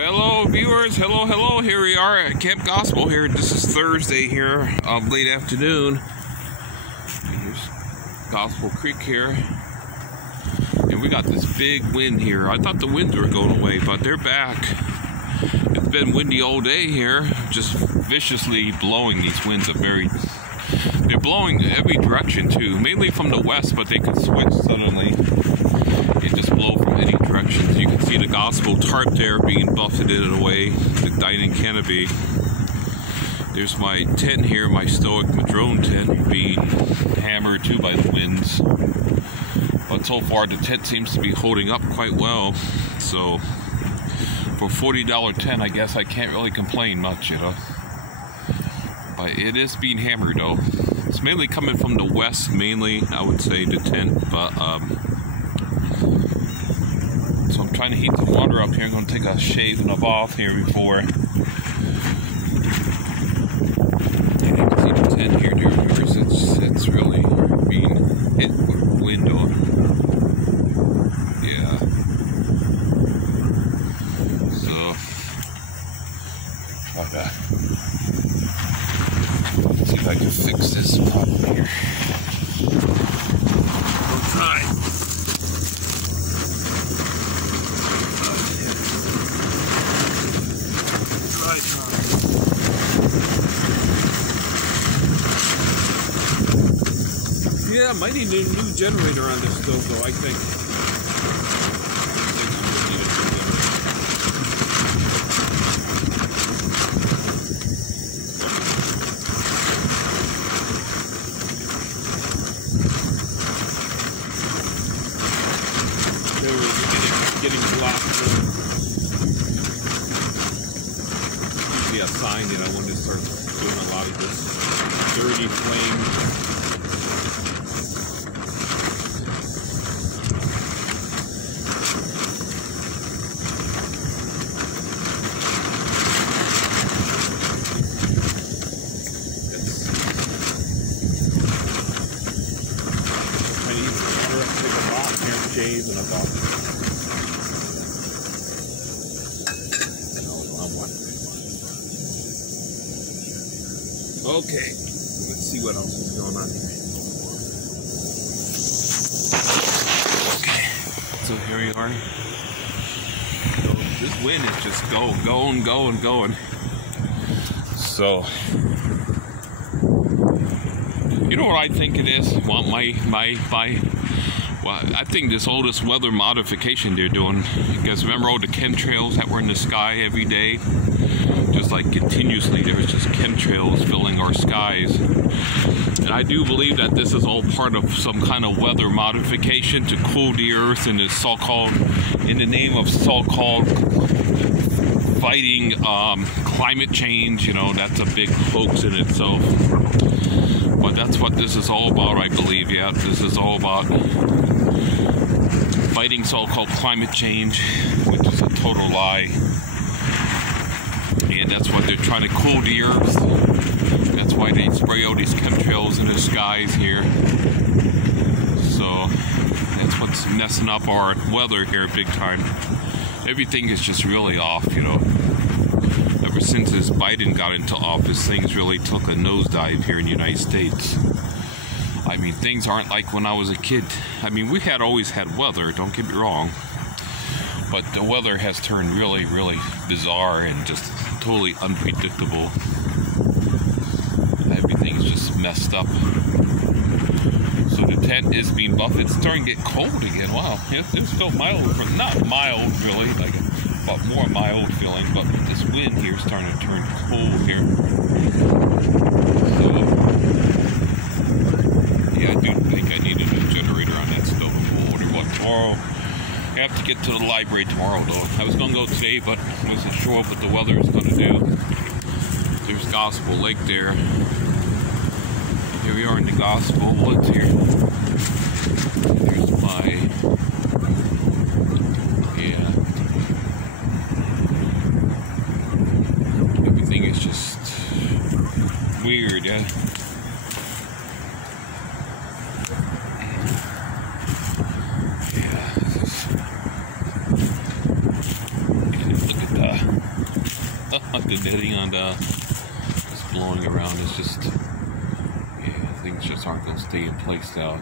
Hello viewers, hello, here we are at Camp Gospel here. This is Thursday here, late afternoon. Here's Gospel Creek here. And we got this big wind here. I thought the winds were going away, but they're back. It's been windy all day here, just viciously blowing. These winds are they're blowing every direction too, mainly from the west, but they could switch suddenly. It just blow from any direction. You can see the Gospel tarp there being buffeted away, the dining canopy. There's my tent here, my Stoic Madrone tent, being hammered too by the winds. But so far the tent seems to be holding up quite well. So for a $40 tent, I guess I can't really complain much, you know. But it is being hammered though. It's mainly coming from the west, mainly, I would say, the tent. But so I'm trying to heat the water up here. I'm going to take a shave and a bath here before. And you can see the tent here, dear viewers. It's really being hit with wind on. Yeah. So try that. See if I can fix this problem here. We'll try. Yeah, might need a new generator on this stove though, I think. There was getting blocked. Usually a sign that I wanted to start doing a lot of this dirty flame. Shave and a bath. Okay, let's see what else is going on here. Okay, so here we are. So this wind is just going. So, you know what I think it is? Well, Well, I think this oldest weather modification they're doing, because remember all the chemtrails that were in the sky every day? Just like continuously there's just chemtrails filling our skies. And I do believe that this is all part of some kind of weather modification to cool the earth in the so-called, in the name of so-called fighting climate change. You know, that's a big hoax in itself. But that's what this is all about, I believe. Yeah, this is all about fighting so-called climate change, which is a total lie. And that's what they're trying to cool the earth. That's why they spray all these chemtrails in the skies here. So that's what's messing up our weather here big time. Everything is just really off, you know. Ever since this Biden got into office, things really took a nosedive here in the United States. I mean, things aren't like when I was a kid. I mean, we had always had weather, don't get me wrong. But the weather has turned really, really bizarre and just totally unpredictable. Everything's just messed up. So the tent is being buffeted. It's starting to get cold again. Wow, it's still mild, not mild really, but more mild feeling. But this wind here is starting to turn cold here. So yeah, I do think I need a new generator on that stove. We'll order one tomorrow. I have to get to the library tomorrow though. I was going to go today, but I wasn't sure what the weather is going to do. There's Gospel Lake there. Here we are in the Gospel Woods here. There's my, yeah. Everything is just weird, yeah. Look at that. the netting on just blowing around. It's just, yeah, things just aren't going to stay in place now.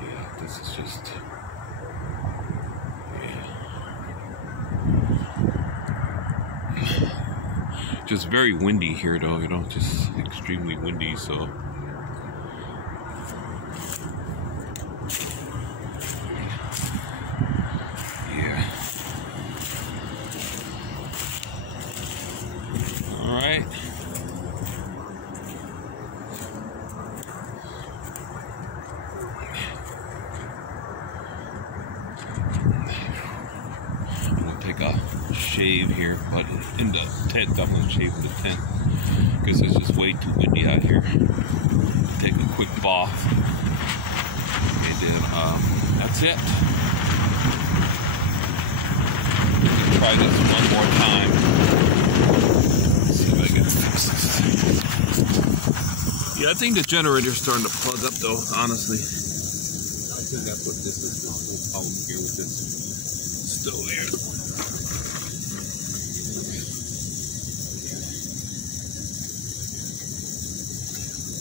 Yeah, this is just, yeah. Just very windy here, though, you know, just extremely windy, so. Alright. I'm going to take a shave here, but in the tent, I'm going to shave in the tent because it's just way too windy out here. Take a quick bath, and then that's it. Try this one more time. Yeah, I think the generator's starting to plug up though, honestly. I think that's what this is, this whole problem here with this stove here.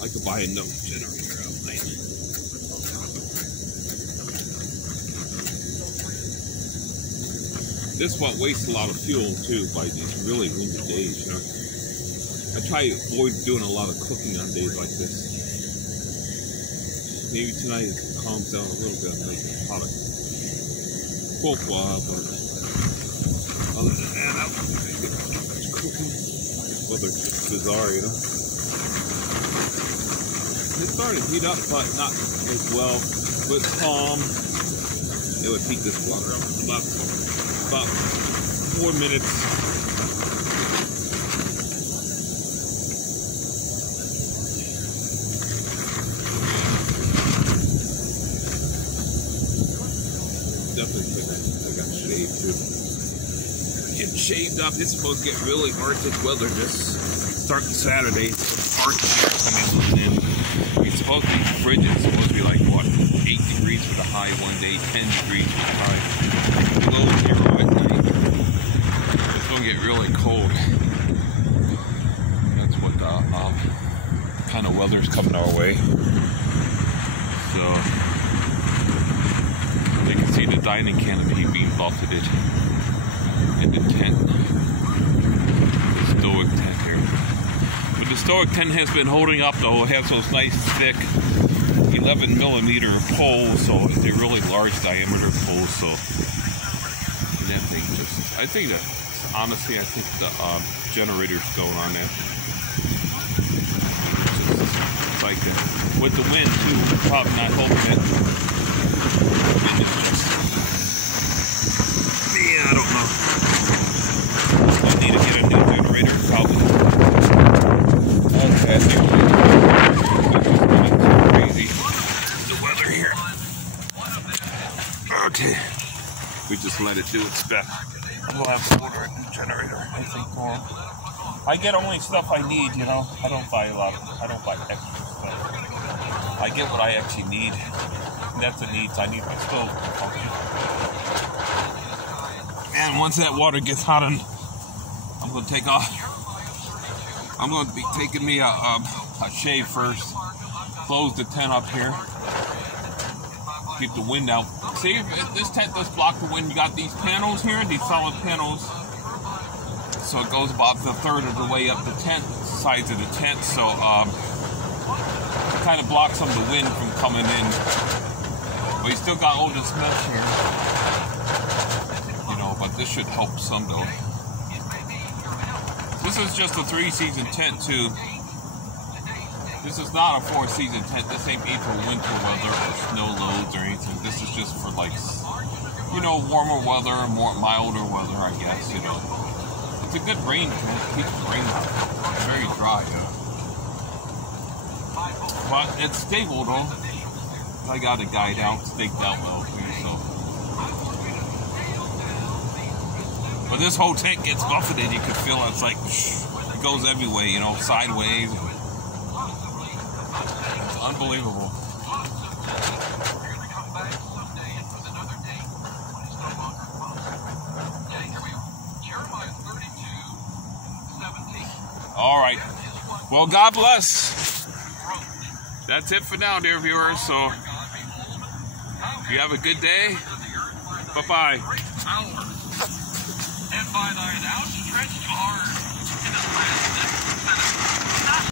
I could buy another generator out there. This one wastes a lot of fuel too by these really windy days, you know. I try to avoid doing a lot of cooking on days like this. Maybe tonight it calms down a little bit. I make a pot of cocoa, but other than that, I don't think I get much cooking. Well, they're just bizarre, you know. It's starting to heat up, but not as well. But calm. It would heat this water up about 4 minutes. Definitely I got shaved too. Get shaved up. It's supposed to get really Arctic weather this starting Saturday. Arctic air coming in. It's supposed to be frigid. It's supposed to be like what, 8 degrees for the high one day, 10 degrees for the high. Below 0 at night. It's going to get really cold. That's what kind of weather's coming our way. So you can see the dining canopy being buffeted in the tent. The Stoic tent here. But the Stoic tent has been holding up though. It has those nice thick 11mm poles, so they're really large diameter poles. So that thing just, I think that honestly, I think the generator's going on that. It's like that. With the wind too, probably not holding it. I don't know. I need to get a new generator, probably. Okay, crazy. The weather here. Okay. We just let it do its best. We'll have to order a new generator, I think, for them. I get only stuff I need, you know. I don't buy I don't buy extra stuff. I get what I actually need. And that's the needs. I need my stove to function. And once that water gets hot, I'm going to take off. I'm going to be taking me a shave first. Close the tent up here. Keep the wind out. See, if this tent does block the wind. You got these panels here, these solid panels. So it goes about the third of the way up the tent, sides of the tent. So it kind of blocks some of the wind from coming in. But you still got all this mesh here. But this should help some though. This is just a 3-season tent too. This is not a 4-season tent. This ain't made for winter weather or snow loads or anything. This is just for like, you know, warmer weather, more milder weather, I guess, you know. It's a good rain tent. Keeps the rain out. It's very dry. But it's stable though. I got a guide out, staked out well too, so. But this whole tent gets buffeted. You can feel it's like it goes every way, you know, sideways. It's unbelievable. Jeremiah 30 All right. Well, God bless. That's it for now, dear viewers. So you have a good day. Bye-bye.